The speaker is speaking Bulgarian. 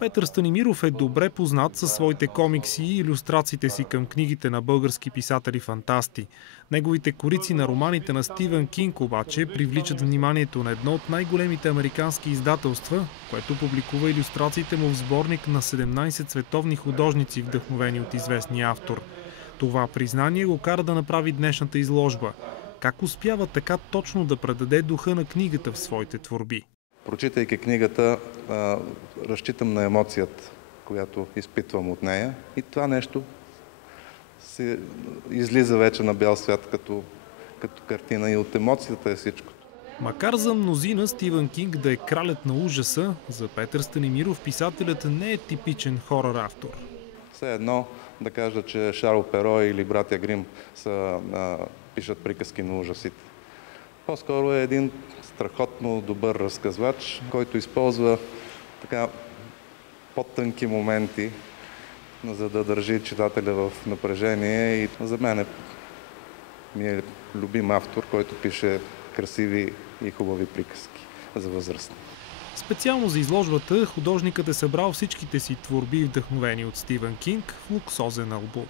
Петър Станимиров е добре познат със своите комикси и илюстрациите си към книгите на български писатели-фантасти. Неговите корици на романите на Стивън Кинг обаче привличат вниманието на едно от най-големите американски издателства, което публикува илюстрациите му в сборник на 17 световни художници, вдъхновени от известния автор. Това признание го кара да направи днешната изложба. Как успява така точно да предаде духа на книгата в своите творби? Прочитайки книгата, разчитам на емоцията, която изпитвам от нея, и това нещо се излиза вече на бял свят като картина, и от емоцията е всичкото. Макар за мнозина Стивън Кинг да е кралят на ужаса, за Петър Станимиров писателят не е типичен хорър автор. Все едно да кажа, че Шарл Перо или братя Грим пишат приказки на ужасите. По-скоро е един страхотно добър разказвач, който използва така по-тънки моменти, за да държи читателя в напрежение. И за мен ми е любим автор, който пише красиви и хубави приказки за възрастни. Специално за изложбата художникът е събрал всичките си творби, вдъхновени от Стивън Кинг, в луксозен албум.